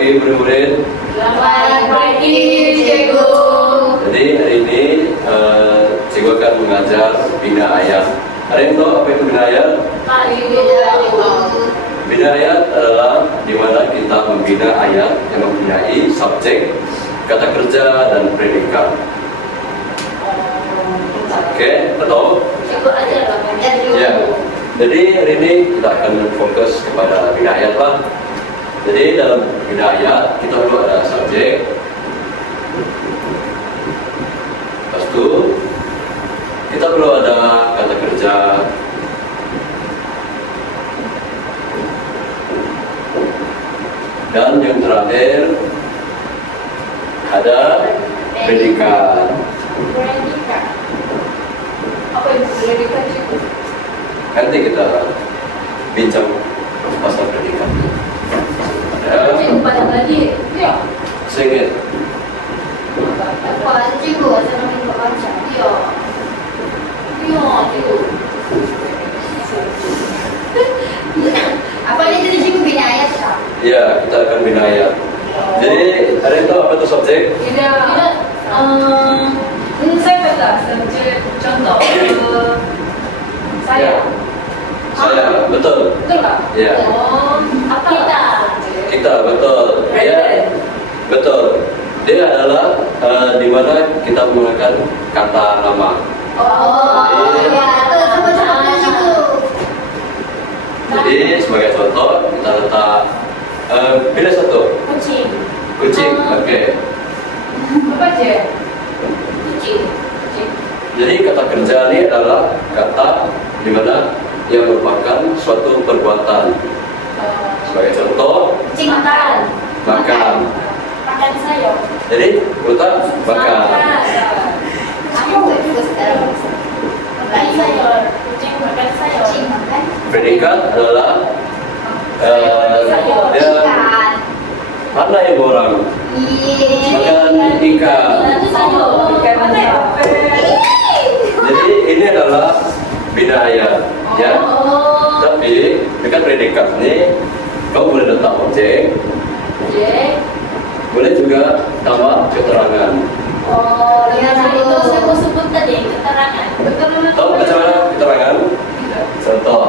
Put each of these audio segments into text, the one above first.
pagi murid-murid. Selamat pagi, Cikgu. Jadi hari ini Cikgu akan mengajar bina ayat. Ada yang tahu apa itu bina ayat? Bina ayat adalah di mana kita membina ayat yang mempunyai subjek, kata kerja, dan predikat. Oke, betul? Cikgu ajar lah. Ya. Jadi hari ini kita akan fokus kepada bina ayat lah. Jadi dalam bina ayat kita perlu ada subjek. Lepas itu kita perlu ada kata kerja. Dan yang terakhir ada predikat. Predikat. Apa itu predikat, Cikgu? Nanti kita bincang pasal predikat. Cikgu pada tadi. Ya. Singit. Apa Cikgu? Saya nak baca. Ya. Ya, Cikgu. Apa ini jadi Cikgu bina ayat tak? Ya, kita akan bina ayat. Jadi ada yang tahu apa itu subjek? Tidak, saya kata subjek contoh saya. Saya, betul. Betul tak? Ya. Oh, apa Kita, betul. Ya, betul. Dia adalah di mana kita menggunakan kata nama. Oh, ya. Itu sama contohnya, Cikgu. Jadi sebagai contoh kita letak pilih satu. Kucing. Kucing, oke. Apa je? Kucing. Jadi kata kerja ini adalah kata di mana yang merupakan suatu perbuatan. Sebagai contoh, Kucing makan. makan. Makan sayur. Jadi kita makan. Aku juga sekarang makan sayur. Kucing makan sayur. Kucing makan. Predikat adalah dia Ikan. mana yang orang makan ikan. Itu sayur. Ikan apa? Jadi ini adalah bina ayat, ya. Oh. Tapi dengan predikat ini kau boleh letak objek, boleh juga tambah keterangan. Oh, dengan itu saya mau sebut tadi keterangan. Tahu macam mana keterangan? Contoh,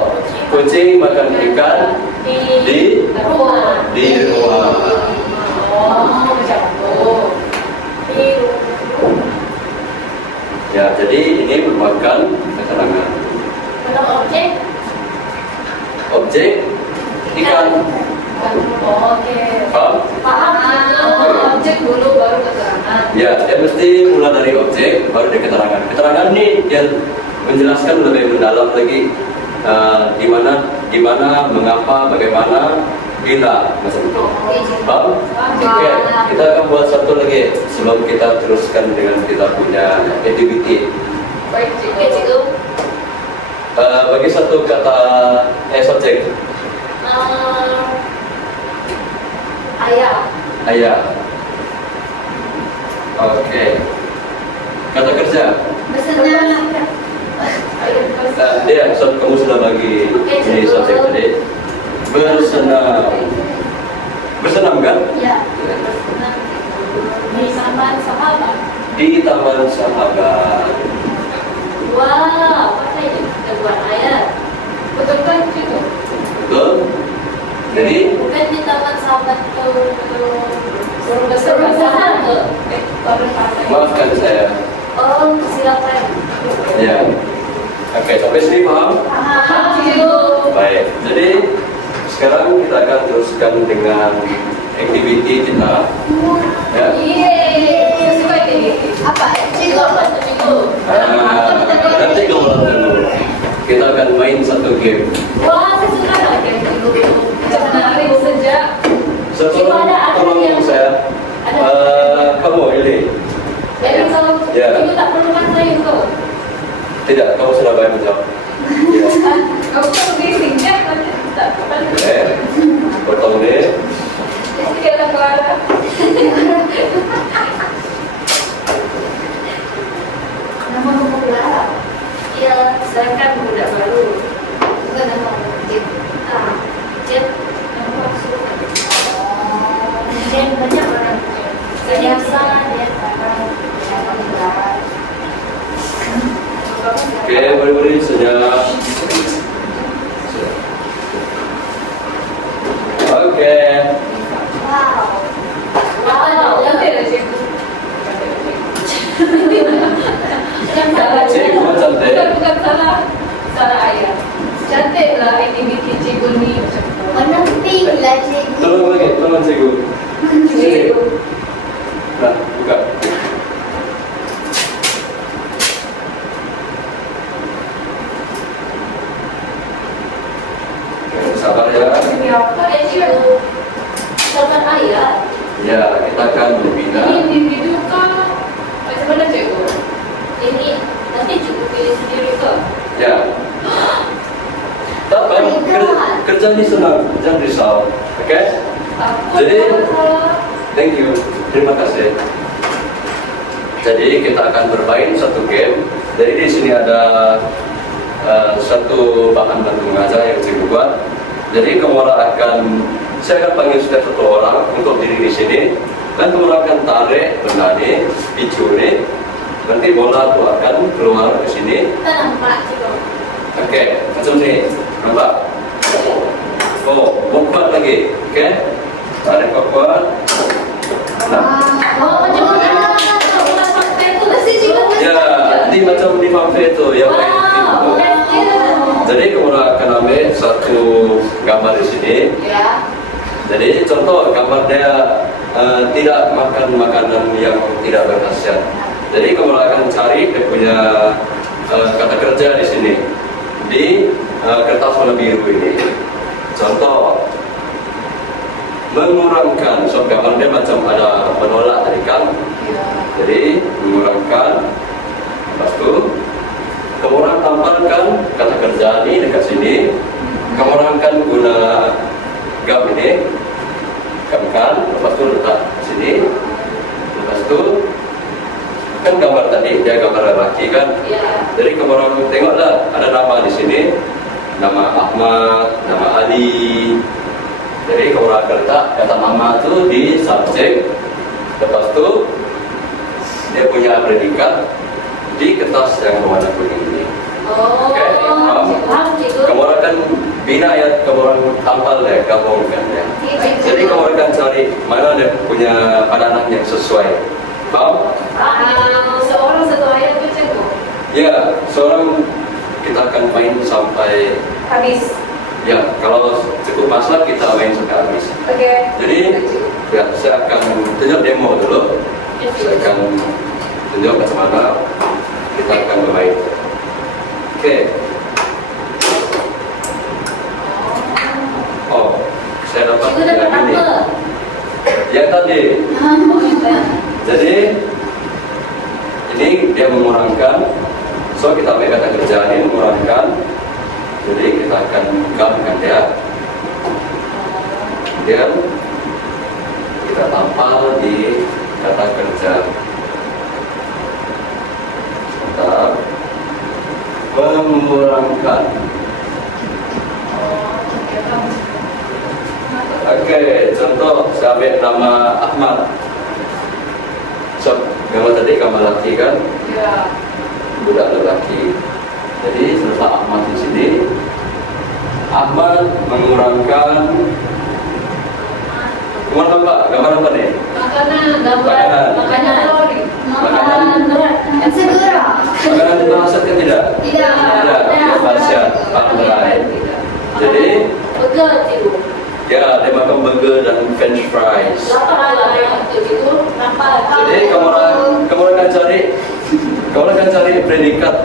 kucing makan ikan di rumah. rumah. Oh, macam tu. Di rumah. Ya, jadi ini merupakan keterangan. Untuk objek. Objek ikan. Oh, oke. Paham? Paham. Objek dulu baru keterangan. Ya, dia mesti mulai dari objek baru dia keterangan. Keterangan ini dia menjelaskan lebih mendalam lagi gimana, mengapa, bagaimana, bila, macam itu. Paham? Oke, kita akan buat satu lagi sebelum kita teruskan dengan kita punya activity. Baik, Oke, Cikgu. Bagi satu kata subjek Ayah. ayah. Oke. Kata kerja. Bersenang. Kamu sudah bagi ini subjek tadi. Bersenam. Bersenam kan? Ya. Bersenang. Di taman sahabat. Di taman sahabat. Wah, apa itu? Kedua ayat. betul kan Cikgu? Betul? Jadi Bukan di taman sahabat tuh. Suruh Bersenang. maafkan saya. Oh, silakan. Ya. Oke, sampai sini paham? Paham, Cikgu. Baik. Jadi sekarang kita akan teruskan dengan activity kita. Ya. Yeay. Sesuai ini. Apa? Cikgu apa tuh, Cikgu? Nanti kalau dulu kita akan main satu game. Wah, saya suka lah kayak Cikgu. Menarik sejak Tolong saya. Kamu ini. jadi kalau Ya. Cikgu tak perlu kan saya itu. Tidak, kamu sudah banyak menjawab. Ya. Kamu kan lebih singkat nanti tak kan. Potong deh. Jadi kita Clara. Nama kamu Clara? Iya, saya kan budak baru. Bukan nama Jep. Jep. Nama masuk. beri-beri senyap. Oke. Wow. Nanti ada cikgu. Salah Cikgu cantik. Bukan salah. Salah ayah. Cantik lah aktiviti cikgu ni macam tu. Warna pink lah cikgu. Tolong lagi, tolong cikgu. Sini. Nah, buka. Oke, sabar ya. Ini apa cikgu? Sahabat ayah. Ya, kita akan membina. Ini individu kah? Macam mana cikgu? Ini nanti cikgu pilih sendiri ke? Ya. Tak apa, kerja ini senang, jangan risau. Oke? Apa Jadi- salah? Thank you, terima kasih. Jadi kita akan bermain satu game. Jadi di sini ada satu bahan bantu mengajar yang saya buat. Jadi kamu saya akan panggil setiap satu orang untuk diri di sini. Dan kamu akan tarik benda ini, picu ini. Nanti bola itu akan keluar ke sini. Kita nampak cikgu. Oke, macam ni, nampak? Oh, kuat lagi, oke? Tarik kuat. Nah, Oh, macam mana? Itu mesti cikgu. ya, ini macam di pamflet itu yang main itu. Jadi kamu akan ambil satu gambar di sini. Ya. Jadi contoh gambar dia tidak makan makanan yang tidak berkhasiat. Jadi kamu akan cari dia punya kata kerja di sini di kertas warna biru ini. Contoh mengurangkan, so gambar dia macam ada menolak tadi kan. Jadi mengurangkan, lepas tu kamu orang tampalkan kata kerja ini dekat sini. Kamu orang akan guna gam ini, gamkan, lepas tu letak sini. Lepas tu kan gambar tadi dia gambar lelaki kan. Ya. Jadi kamu orang tengoklah ada nama di sini, nama Ahmad, nama Ali. Jadi kamu orang akan letak kata nama tu di subjek. Lepas tu dia punya predikat di kertas yang berwarna kuning ini. Oh, Oke, paham? paham cikgu. Kamu orang akan bina ya, kamu orang tampal ya, gabungkan ya. Jadi kamu orang akan cari mana dia punya padanan yang sesuai. Paham? Seorang satu ayat tu cikgu. Ya, seorang kita akan main sampai Habis. ya, kalau cukup masa kita main sampai habis. Okey. Jadi ya, saya akan tunjuk demo dulu. Saya akan tunjuk macam mana kita akan bermain. Oke. Oh, saya dapat Cikgu dapat yang ini. apa? Ya tadi. Jadi ini dia mengurangkan. So kita ambil kata kerja ini mengurangkan. Jadi kita akan gamkan dia. Kemudian kita tampal di kata kerja. Sebentar. Mengurangkan. Oke, contoh saya ambil nama Ahmad. So, gambar tadi gambar laki kan, Ya. budak lelaki. Jadi letak Ahmad di sini. Ahmad mengurangkan. Kamu nampak gambar apa nih? Makanan, gambar, Makanan. makanan kalori. Makanan berat. Segera. Makanan dibahas kan tidak? Tidak. Tidak, bahasa pandai. Jadi Betul cikgu. ya dia makan burger dan French fries. Lapar lah yang tu cikgu. Lapar. Jadi kamu akan cari predikat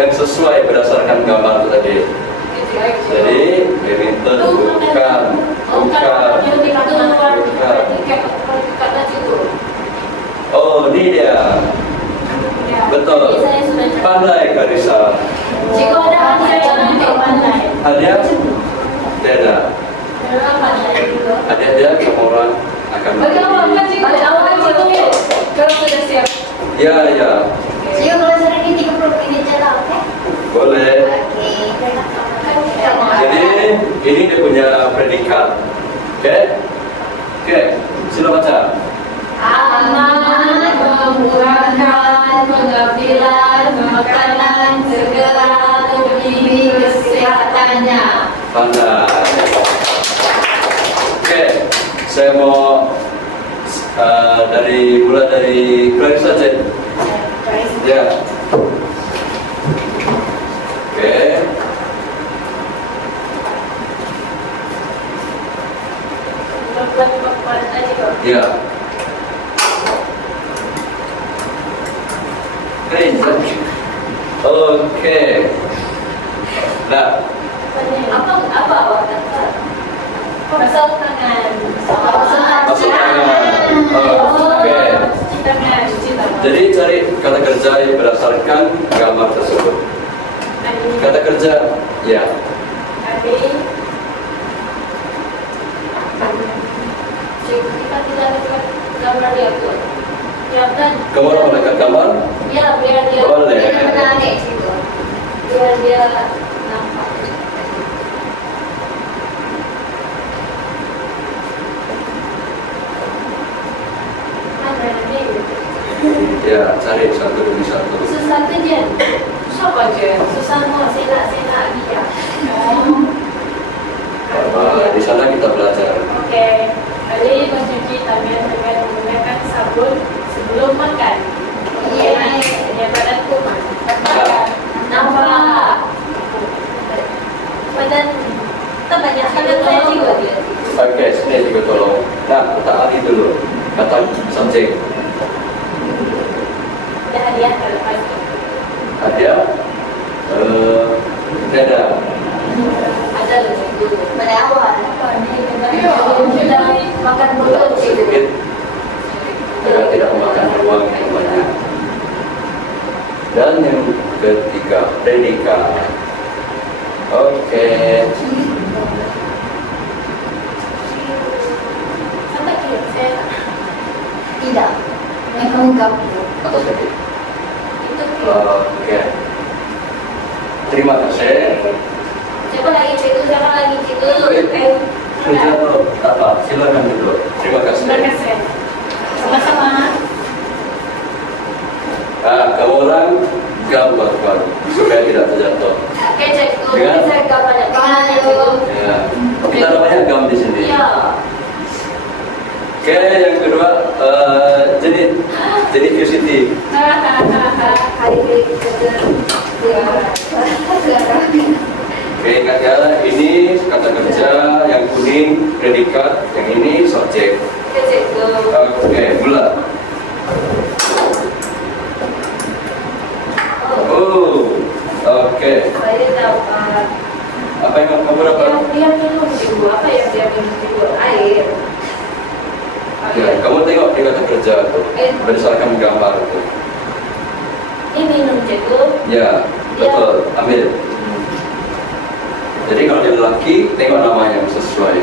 yang sesuai berdasarkan gambar itu tadi. Jadi diminta bukan. Oh, ini dia. Betul. Pandai Karisa. Cikgu ada hadiah yang untuk pandai. Hadiah? Tidak. Hadiah kamu orang akan Bagi awak kan cikgu. Bagi awak kan cikgu. Kalau sudah siap. Ya, ya. Cikgu kalau sehari ini 30 minit je lah, okey? Boleh. Okey. Jadi ini dia punya predikat. Oke? Oke, sila baca. Aman, mengurangkan pengambilan makanan segera Pandai. Oke, saya mau mulai dari Clarissa saja. Ya. Oke. Ya. Oke. Nah, Apa awak kata? Masuk tangan. masuk tangan. Oke. Cuci tangan. Cuci tangan. Jadi cari kata kerja yang berdasarkan gambar tersebut. Kata kerja, ya. Abi. Kita tidak dapat gambar dia tu. Ya kan? Kamu mau mendekat gambar? Ya, biar dia. Boleh. Biar menarik situ. Biar dia nampak. Mana ni? Ya, cari satu demi satu. Susah tu je. Siapa je? Susah mau senak dia. Oh. Di sana kita belajar. Okey. Jadi mencuci tangan dengan menggunakan sabun sebelum makan. Okey. Penyataan kuman. Nampak. Badan tak banyak tangan saya juga dia. Oke, sini juga tolong. Nah, kita alih dulu. Kata subjek. Ada hadiah ke lepas. Hadiah. Tidak ada. Ada lebih dulu. Pada awal. Sudah makan belum? Sedikit. Agar tidak memakan uang yang banyak. Dan yang ketiga, predikat. Oke. Sampai kira saya Tidak. Yang mengungkap. Atas kaki. itu. Oke. Terima kasih. Siapa lagi cikgu? Siapa lagi cikgu? Kerja apa? Silakan dulu. Terima kasih. Terima kasih. Sama-sama. Kamu orang gambar baru supaya tidak terjatuh. Oke cikgu. Dengan? Saya agak banyak tangan cikgu. Ya. Kita ada banyak gam di sini. Ya. Oke, yang kedua, jadi VCT. Hari ini kita Oke, ingat ya, ini kata kerja, yang kuning predikat, yang ini subjek. Oke cikgu. Oke, mula. Oh, oke. Saya dapat. Apa yang kamu dapat? Dia minum cikgu. Apa yang dia minum cikgu? Air. Ya, kamu tengok di kata kerja itu, berdasarkan gambar itu. Ini minum cikgu. Ya, betul. Ambil. Jadi kalau dia lelaki, tengok namanya sesuai.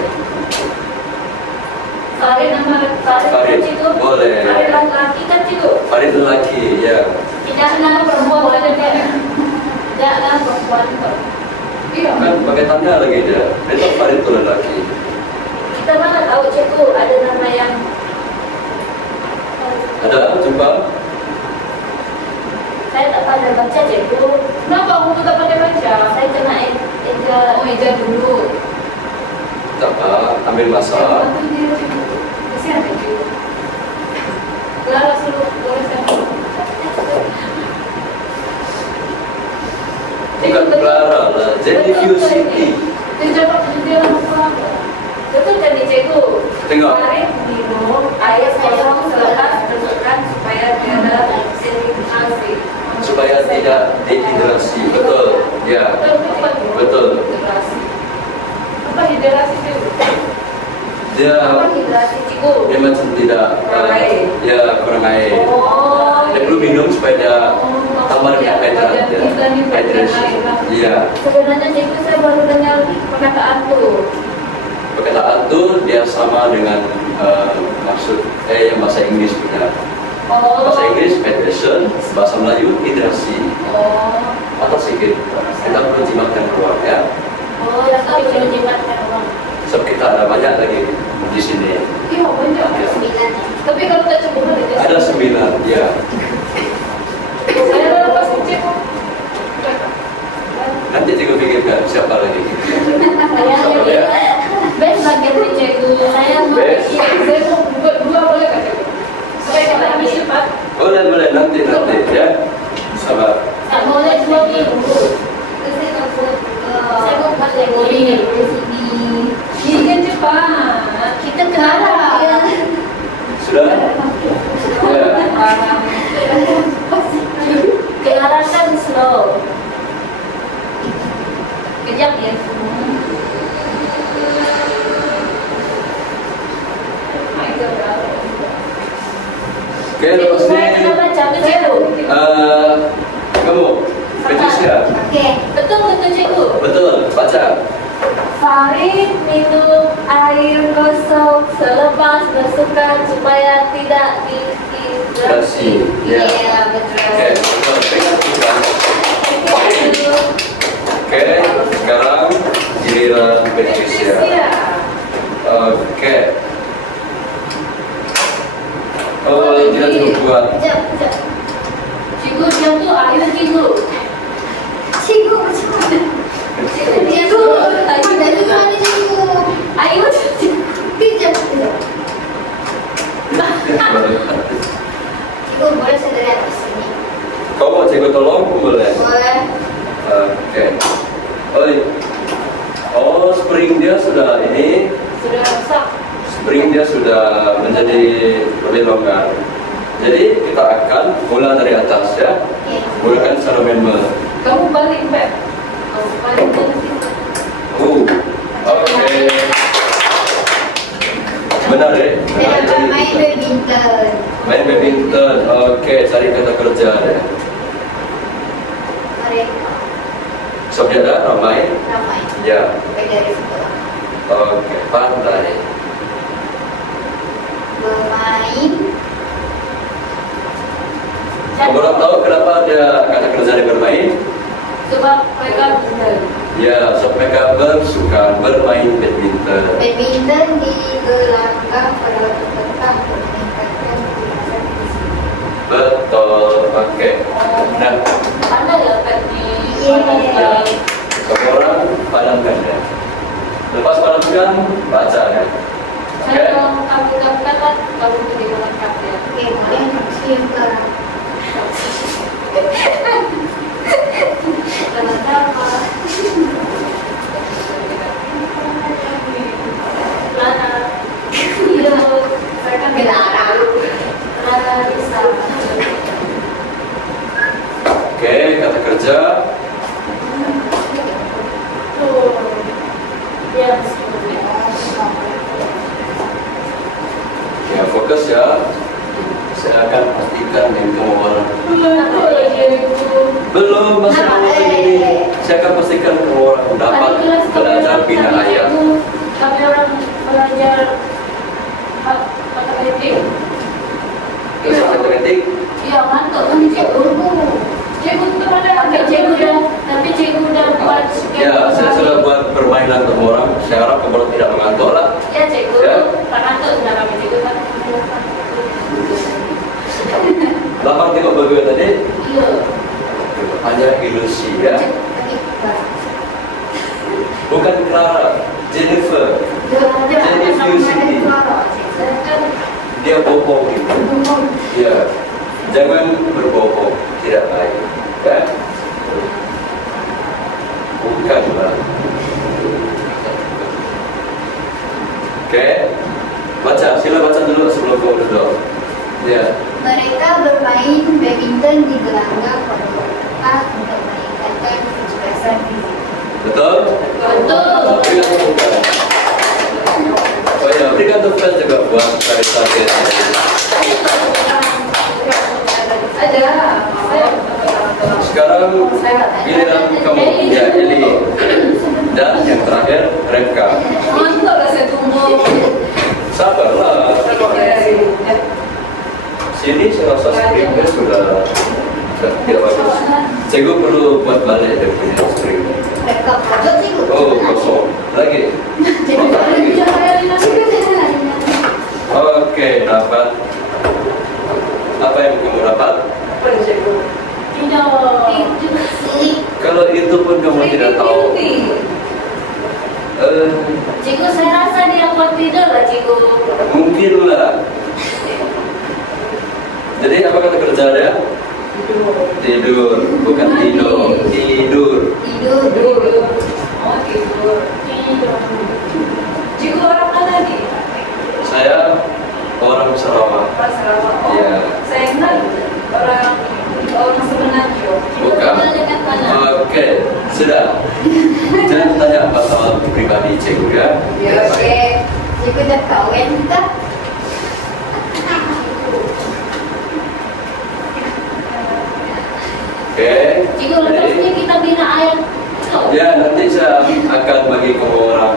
Farid nama Farid Farid, cikgu. boleh. Farid laki kan cikgu. Farid lelaki, ya. Tidak nama perempuan ada dia. Tidak nama perempuan. Iya. Kan pakai tanda lagi dia. Itu Farid itu lelaki. Kita mana tahu cikgu ada nama yang Ada jumpa? saya tak pandai baca cikgu. Kenapa kamu tak pandai baca? Saya kena eja. Oh eja dulu. Tak apa, ambil masa. Mesti ada cikgu. Lara suruh boleh saya. Bukan Clara lah, jadi VCT. Dia cakap dia nama apa? Betul jadi cikgu. Tengok. Farid minum air kosong selepas tentukan supaya dia ada sedimentasi. Supaya tidak dehidrasi, betul. Ya, betul. Hidrasi. Apa hidrasi itu? Dia Apa hidrasi cikgu? dia macam tidak ya kurang air. Oh. Dia perlu minum supaya dia tambah dengan hidrat. Ya. Hydration. Iya. Sebenarnya cikgu saya baru dengar perkataan tu. Perkataan itu dia sama dengan maksud yang bahasa Inggris punya. Oh. Bahasa Inggris hydration, bahasa Melayu hidrasi. Oh. Atau sedikit kita perlu jimatkan keluar ya. Oh, yang kami kena jimatkan orang. Sebab kita ada banyak lagi di sini. Iya, banyak. Ya. 9. Tapi kalau tak cukup Ada 9 ya. Saya dah lepas cikgu. Nanti cikgu pikirkan siapa lagi. boleh nanti ya. Sabar. Tak boleh 2 minggu. Saya mau buat memori. Kita cepat. Kita kenal. Sudah? Ya. Kenalan kan slow. Kejap ya. Oke, lepas Saya kena ini baca ke cikgu? kamu, Patricia. Oke. Betul cikgu? Betul, baca. Farid minum air kosong selepas bersukan supaya tidak Terasi. Ya. Iya, betul. Oke, betul. Pegang juga. Oke, sekarang giliran Patricia. Oke. Oh, tidak cukup kuat. Kejap. Cikgu diam tu air cikgu. Cikgu, macam Cikgu, ada juga ni cikgu. Air macam tu. Kejap. Cikgu, boleh saya dari atas sini? Kau mau cikgu tolong? Boleh. Boleh. Oke. Oh, spring dia sudah ini. Sudah rusak. Spring dia sudah menjadi lebih longgar. Jadi kita akan mulai dari atas ya. Oke. Mulakan secara manual. Kamu balik back. Kamu balik ke situ. Oke. Benar ya? Saya bermain badminton. Main badminton. Oke, cari kata kerja ya. Mereka Subjek ada ramai. ramai. Ya. Sampai dari sekolah. Oke, pandai. Bermain. Kamu tahu kenapa ada kata kerja di bermain? Sebab mereka benar. Ya, sebab mereka bersuka bermain badminton. Badminton di gelanggang pada waktu petang meningkatkan kekuatan fisik. Betul. Oke. Nah, Pandai ya Pak di Iya. semua orang padamkan ya. Lepas padamkan, baca ya. Saya kalau kamu kata kamu tidak lengkap ya. Oke, kemudian siapa? Sama-sama. Lana, Hiro, saya kan Dilarang. Lana Lisa. Oke, kata kerja. Tuh, ya. Ya, fokus ya. Saya akan pastikan yang kamu orang. Aku lagi itu. Belum, masih belum ini. Saya akan pastikan kamu orang dapat belajar bina ayat. Kami orang belajar matematik. Terus matematik. Iya mantap kan cikgu. Cikgu itu ada tapi cikgu udah buat Ya, saya sudah buat permainan untuk orang. Saya harap kamu orang tidak mengantuk lah. Ya cikgu, Ya. tak ngantuk sudah kami cikgu kan. Lapang tengok berdua tadi. Iya. Hanya ilusi ya. Bukan Clara, Jennifer. Dia bohong itu. Ya, jangan berbohong, tidak baik. Ya. Bukanlah. Oke, baca. Sila baca dulu sebelum kamu duduk. Ya. Mereka bermain badminton di gelanggang pada waktu petang untuk meningkatkan kecerdasan fisik. Betul? Betul. Berikan tepuk tangan. Oh ya, berikan tepuk tangan juga buat Karisa. Ada. Sekarang giliran kamu, ya Eli. Dan yang terakhir Reka. Mantap lah saya tunggu. Sabarlah. Sini saya rasa springnya sudah tidak bagus. Cikgu perlu buat balik dia punya spring. Mereka pojok cikgu. Oh, kosong. Lagi. Otak lagi. Oke, dapat. Apa yang kamu dapat? Tidak. Silik. Kalau itu pun kamu tidak tahu. Cikgu saya rasa dia kuat tidur lah cikgu. Mungkinlah. Jadi apa kata kerjanya? Tidur, bukan tidur. Tidur. Tidur. Oh, tidur. Cikgu orang mana nih? Saya orang Sarawak. Orang Sarawak. Oh, Iya. saya kenal orang Semenanjung. Bukan. Dekat mana? Oke, sudah. Jangan tanya masalah pribadi cikgu ya. Ya, oke. Cikgu dah kahwin tak? Oke. Cikgu, lepas ni kita bina ayat. Ya, nanti saya akan bagi kamu orang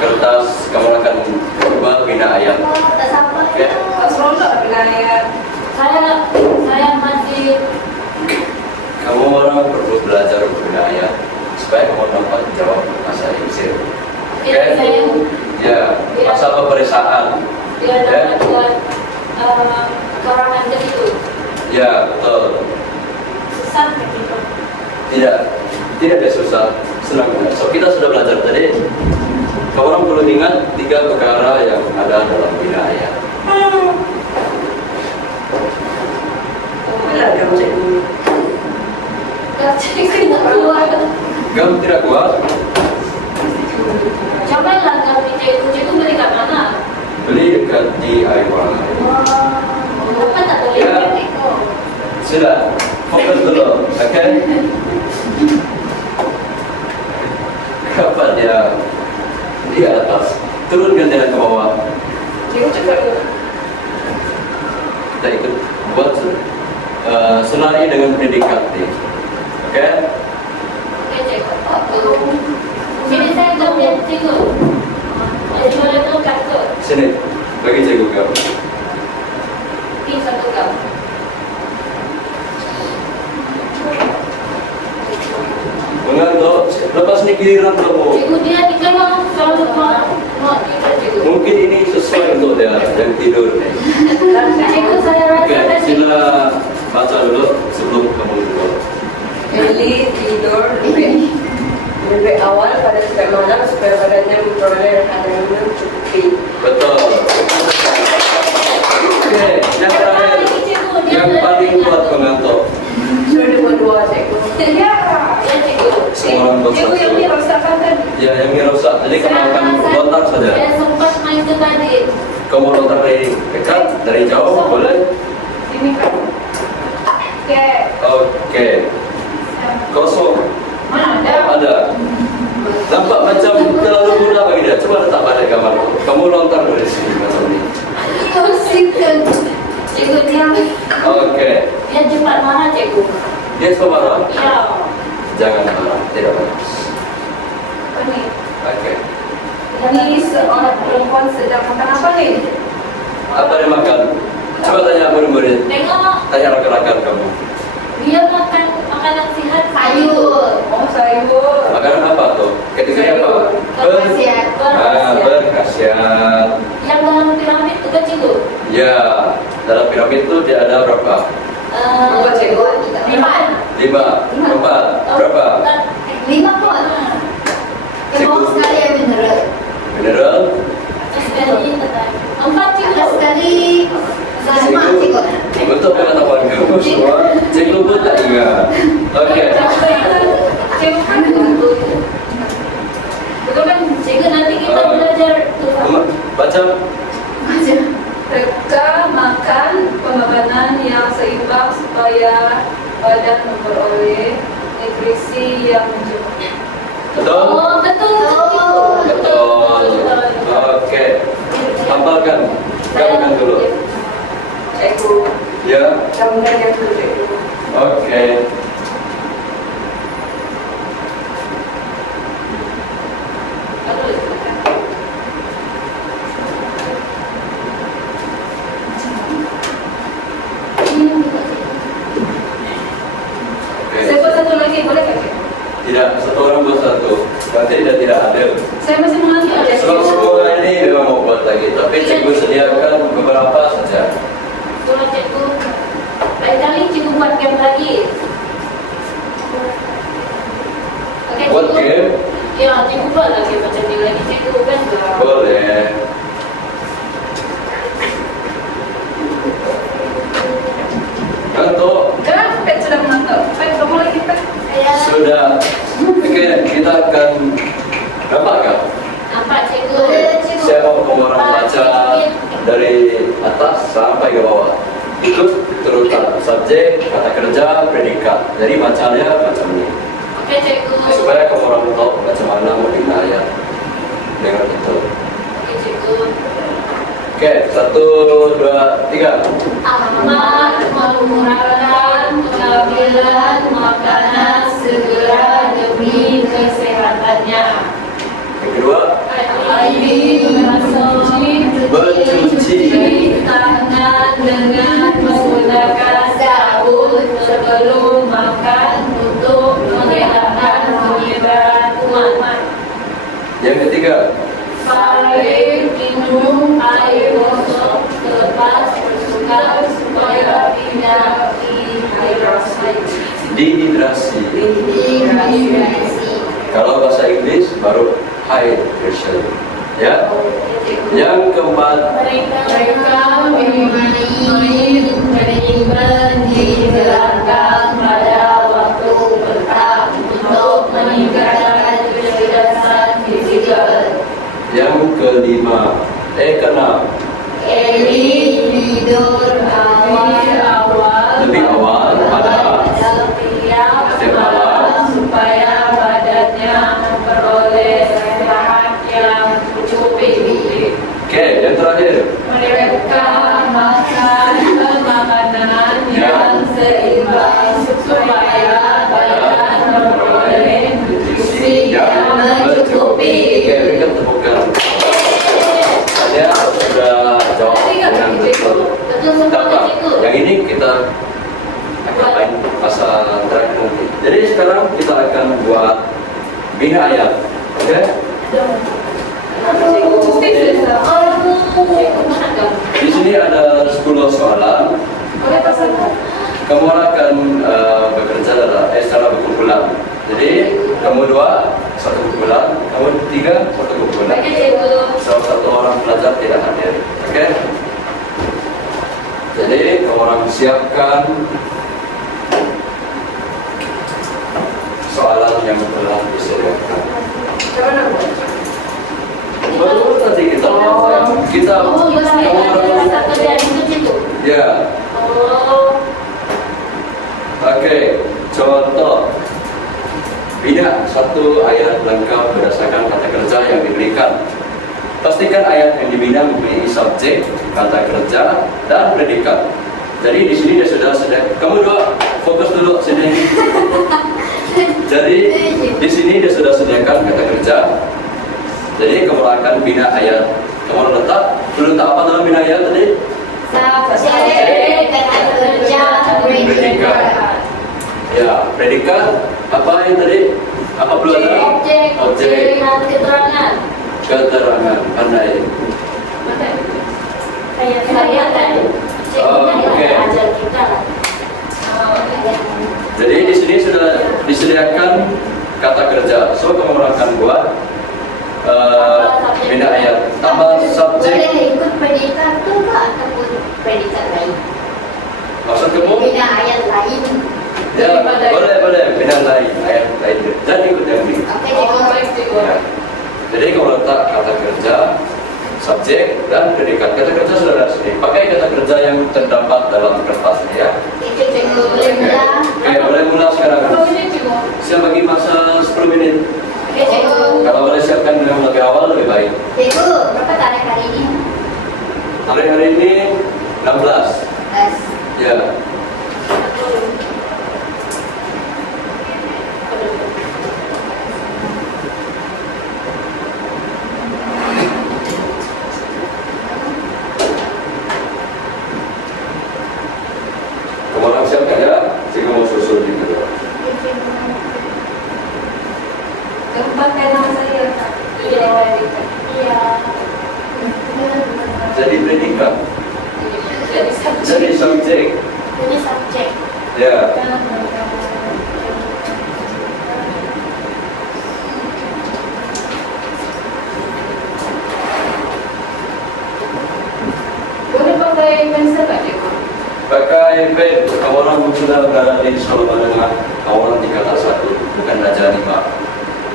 kertas, kamu akan coba bina ayat. Tak sabar. Oke. Pas rontok wilayah. Saya masih Kamu orang perlu belajar untuk bina ayat supaya kamu dapat jawab masalah Injil. Oke? saya Ya, masalah peperiksaan. dia dapat buat kekurangan itu. Ya, betul. Susah gitu. Tidak ada susah, senang. So, kita sudah belajar tadi. Kamu orang perlu ingat 3 perkara yang ada dalam bina ayat. Mana ada cikgu? Cikgu tak kuat. Kamu tidak kuat? Cobalah kami cikgu beli kat mana? Beli dekat DIY. Apa tak boleh Ya. tengok? Sudah, fokus dulu, oke? Kapan dia di atas? Turunkan dia ke bawah. Cikgu cakap tu. Kita ikut buat senari dengan predikatif, oke? Oke, cikgu. Sini saya tak boleh cikgu. Jadi boleh tolong ke? Sini, bagi cikgu kamu. Ini satu kau. Mengantuk, lepas ni giliran kamu. Cikgu dia ni kalau selalu mau tidur cikgu. Mungkin ini sesuai untuk dia yang tidur nih. Cikgu saya Oke, rasa sila baca dulu sebelum kamu tidur. Eli tidur lebih awal pada setiap malam supaya badannya memperoleh rehat yang mencukupi. Betul. Oke, yang terakhir, yang paling kuat mengantuk. Sudah dua-dua cikgu. Ya. ya cikgu. Seorang Cikgu yang dokter. dirasakan tadi. Ya, yang merusak. Jadi kamu akan lontar saja. Saya sempat main ke tadi. Kamu lontar dari dekat, dari jauh, boleh? Ini kan. Oke. Oke. Kosong. Mana ada? Ada. Nampak macam terlalu mudah bagi dia. Coba letak pada gambar. Kamu lontar dari sini macam ini. Konsisten. Cikgu dia Oke. dia cepat marah cikgu. Dia coba marah. Ya. Jangan marah. Tidak bagus. Apa ni? Oke. Ini seorang perempuan sedang makan apa ni? Apa dia makan? Coba tanya murid-murid. Tengok Tanya rakan-rakan kamu. dia makan makanan sehat sayur. Oh, sayur. Makanan apa tuh? Ketiganya apa? Berkhasiat. Berkhasiat. Yang dalam piramid itu kan cikgu. Ya, dalam piramid itu dia ada berapa? Berapa, cikgu? 5. 5, 4, berapa? 5 pot. Ke bawah sekali yang mineral. Mineral. Sekali 4 cikgu. Sekali 5 cikgu. Betul pengetahuan kamu semua. Cikgu pun tak ingat. Oke. Cikgu kan betul. Betul kan cikgu nanti kita belajar Baca. Mereka makan pemakanan yang seimbang supaya badan memperoleh nutrisi yang mencukupi. Betul? Oh, betul. Betul. Oke. Hafalkan. Gabungkan dulu. Cikgu, Ya. gabungkan yang dulu cikgu. Oke. Oke. Saya buat satu lagi, boleh tak cikgu? Tidak, satu orang buat satu. Nanti tidak adil. Saya masih mengantuk Sebab cikgu. semua ini memang mau buat lagi, tapi cikgu sediakan beberapa saja. Betul cikgu. Lain kali cikgu buat game lagi. Oke Buat cikgu. game? Ya, cikgu buat lagi macam ni lagi cikgu kan. Boleh. Itu terus subjek, kata kerja, predikat. Jadi bacanya macam ini. Oke, cikgu. Supaya kamu orang tahu bagaimana membina ayat dengan itu. Oke, cikgu. Oke, 1, 2, 3. Ahmad mengurangkan pengambilan makanan segera demi kesehatannya. Yang kedua, Aibi mencuci tangan dengan menggunakan sabun sebelum makan untuk mengelakkan penyebaran kuman. yang ketiga, Paling minum air kosong lepas bersuka supaya tidak dehidrasi. Dehidrasi. Kalau bahasa Inggris baru hydration. Ya. Yang keempat, mereka digerakkan pada waktu petang untuk meningkatkan kecerdasan fisikal. yang kelima, keenam, Tidur lebih awal pada setiap malam supaya badannya memperoleh istirahat yang cukup. Oke, yang terakhir, Mereka makan makanan yang seimbang supaya badan memperoleh nutrisi yang mencukupi. Oke, berikan tepukan. Saya sudah jawab dengan betul. Dapat. Yang ini kita akan main pasal terakhir nanti. Jadi sekarang kita akan buat bina ayat. Oke? Di sini ada 10 soalan. Kamu akan bekerja secara berkumpulan. Jadi kamu 2 satu kumpulan, kamu 3 satu kumpulan. Salah satu orang pelajar tidak hadir. Oke? Jadi kamu orang siapkan soalan yang telah disediakan. Baru tadi kita ya. Oke, contoh bina satu ayat lengkap berdasarkan kata kerja yang diberikan. Pastikan ayat yang dibina memiliki subjek, kata kerja, dan predikat. Jadi di sini dia sudah kamu 2 fokus dulu sini. Jadi di sini dia sudah sediakan kata kerja. Jadi kamu akan bina ayat. Kamu belum tahu apa dalam bina ayat tadi? Subjek, kata kerja, predikat. Ya, predikat apa yang tadi? Apa belum ada? Objek. Keterangan. Keterangan, pandai. Jadi di sini sudah disediakan kata kerja. So kamu akan buat bina ayat. Tambah subjek. Boleh ikut predikat tu ke ataupun predikat lain? Maksud kamu? Bina ayat lain. Ya, boleh bina lain, ayat lain. Dan ikut yang ini. Oke, Oh, Ya. Jadi kamu letak kata kerja, subjek, dan predikat. Kata kerja sudah ada sini. Pakai kata kerja yang terdapat dalam kertas ini ya. Itu cikgu boleh mula. Oke, boleh mulai sekarang. Saya bagi masa 10 menit. Oke, cikgu. Kalau boleh siapkan yang lebih awal lebih baik. Cikgu, berapa tarikh hari ini? Hari ini 16. Ya. Kamu orang siapkan ya. Jika mau susul juga. Keempat tema saya. Iya. Jadi predikat. Jadi subjek. Jadi subjek. Ini subjek. Ya. Boleh pakai pensel tak, cikgu? Pakai pen. Kamu orang sudah berada di sekolah menengah. Kamu orang tingkatan 1, bukan darjah 5.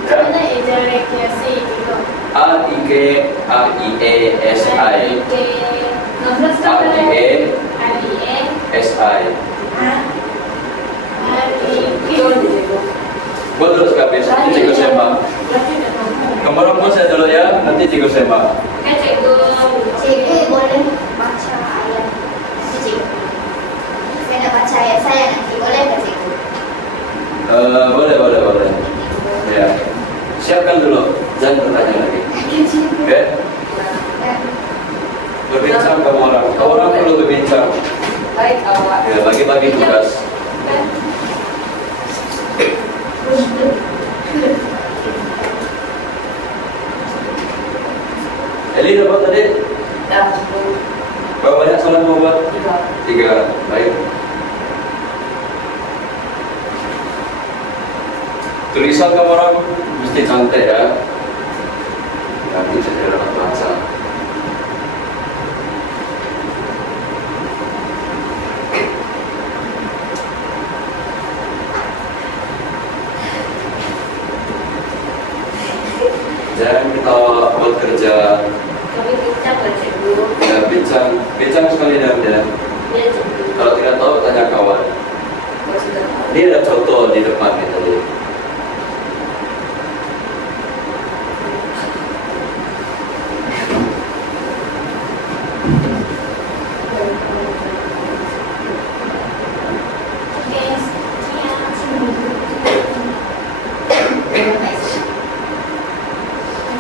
Ya. Mana eja rekreasi, cikgu? RIESI. RIE. 16 kan? RIE. RIE. Nanti cikgu semak. Kan cikgu. Cikgu boleh baca ayat. Itu cikgu. Saya nak baca ayat saya nanti. Boleh tak cikgu? Boleh. Ya. Siapkan dulu. Jangan bertanya lagi. Oke? Berbincang kamu orang. Kamu orang perlu berbincang. Baik awak. Ya, bagi-bagi tugas. Eli dapat tadi? Dah. Berapa banyak soalan mau buat? 3. Baik. Tulisan kamu orang mesti cantik ya. Nanti saya dapat baca. Jangan ketawa buat kerja. Kami bincang lah cikgu. Ya, bincang sekali dengan dia. Ya cikgu. Kalau tidak tahu tanya kawan. Kau sudah tahu. Ini ada contoh di depan nih tadi.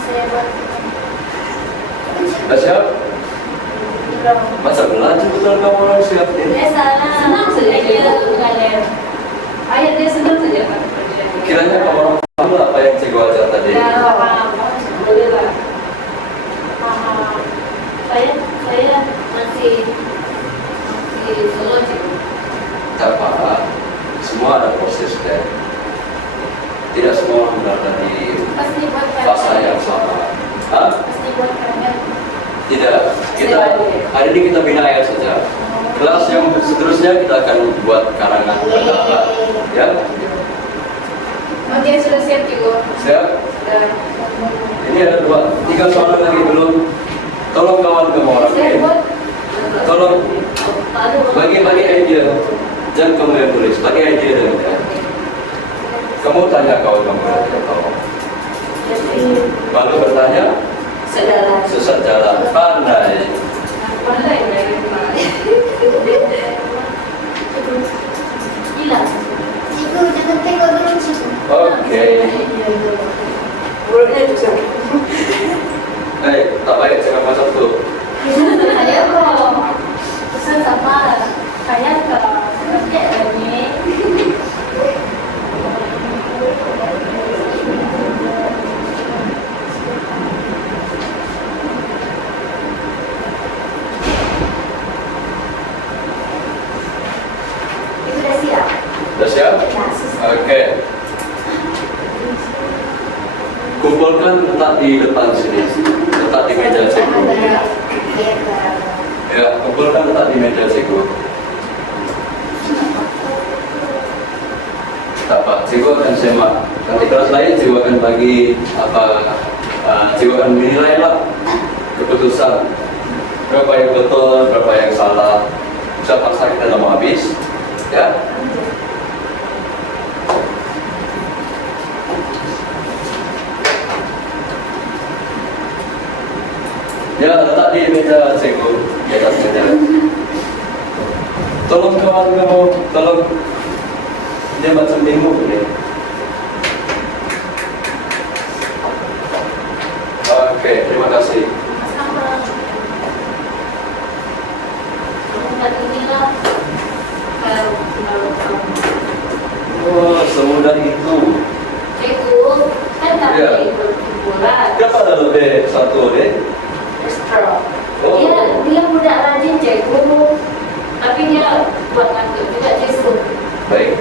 Saya buat. Sudah siap? Masa belajar betul kamu orang siap ini? Senang saja dia mengalir. Ayat dia senang saja Pak. Kiranya kamu orang paham apa yang cikgu ajar tadi? Ya, paham. Boleh lah. Paham. Saya masih solo cikgu. Tak apa. Semua ada prosesnya. Tidak semua orang berada di Pasti buat fase yang sama. Hah? Pasti buat kalian. Tidak. Kita hari ini kita bina ayat saja. Kelas yang seterusnya kita akan buat karangan kata-kata. Ya? Oke, sudah siap cikgu. Siap? Sudah. Ini ada 3 soalan lagi belum. Tolong kawan kamu orang Saya ini. buat. Tolong bagi-bagi idea. Jangan kamu yang tulis. Bagi idea dengan dia. Kamu tanya kawan kamu yang tidak tahu. Lalu bertanya, Saudara. sesat jalan. Pandai. Pandai dari mana? Hilang. Cikgu jangan tengok dulu cikgu. Oke. Mulutnya itu sakit. Tak baik jangan macam tu. Saya kok pesan sama kayak ke kerja lagi. Itu dah siap. Sudah siap? Oke. Kumpulkan letak di depan sini. Letak di meja cikgu. Ya, kumpulkan letak di meja cikgu. Tak apa, cikgu akan semak. Nanti kelas lain cikgu akan bagi apa, cikgu akan menilai lah keputusan. Berapa yang betul, berapa yang salah. Bisa paksa kita tidak mau habis. Ya. Ya, letak di meja cikgu, di atas meja. Tolong kawan kamu, tolong. Dia macam bingung ni. Oke, terima kasih. Sama. Bukan inilah kalau Wah, semudah itu. cikgu kan Ya. kami berkumpulan Kenapa ada lebih satu deh? ekstra. Oh. Dia mudah rajin cikgu, tapi dia buat ngantuk juga cikgu. Baik.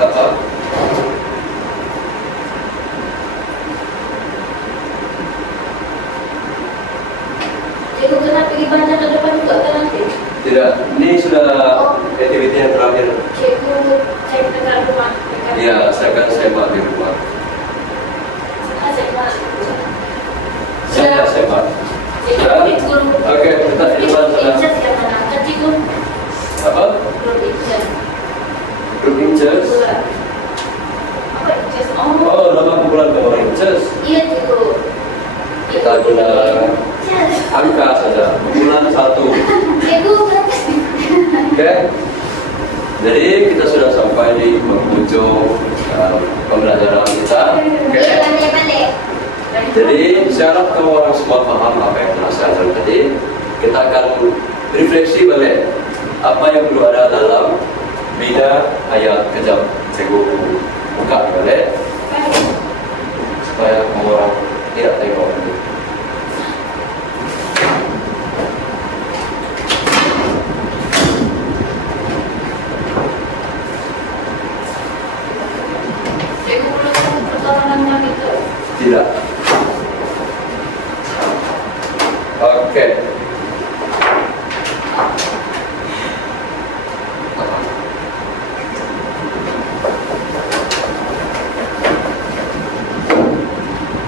Apa? Cikgu kena pergi baca ke depan juga kan nanti. Tidak, ini sudah aktiviti yang terakhir. Cikgu cek dekat rumah. Ya, saya akan semak di rumah. Saya semak. Cikgu Oke, kita di depan sana. Incas yang mana? Kan cikgu Apa? belum incas. Grup Inces. Apa incas? Oh, Oh, nama kumpulan kamu Inces. iya cikgu. Kita Oke. Jadi kita sudah sampai di penghujung pembelajaran kita. Oke. Pandai-pandai. Jadi saya harap kamu orang semua paham apa yang telah saya ajarkan tadi. Kita akan refleksi balik apa yang perlu ada dalam bina ayat kejap. Cikgu buka balik supaya kamu orang tidak tengok lagi. Cikgu belum pertolongan itu. Tidak. Oke.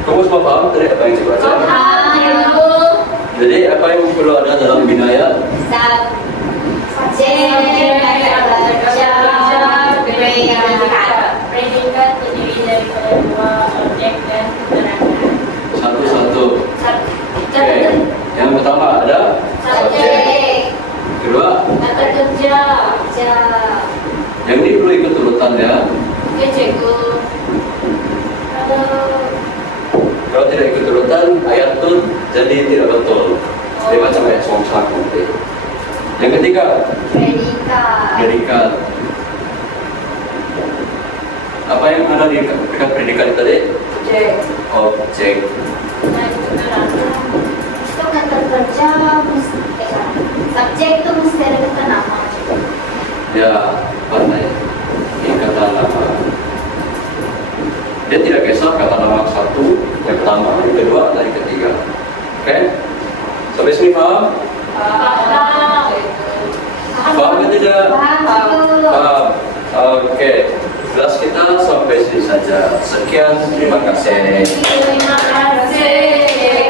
Kamu semua paham tadi apa yang saya baca? Jadi apa yang perlu ada dalam binaya? Subjek, Predikat terdiri daripada dua objek dan keterangan. Satu-satu. Oke. Yang pertama ada subjek. Kedua, Kata kerja. yang ini perlu ikut urutannya. Oke, cikgu. Kalau tidak ikut urutan, ayat itu jadi tidak betul. Dia macam ayat songsak nanti. Yang ketiga, predikat. Apa yang ada di dekat predikat tadi? Objek. Itu kata kerja subjek itu mesti ada kata nama. Ya, pandai. Ini kata nama. Dia tidak kisah kata nama satu, yang pertama, yang kedua, dan yang ketiga. Oke? Sampai sini paham? Paham atau tidak? Paham. Oke. Kelas kita sampai sini saja. Sekian, terima kasih. Terima kasih.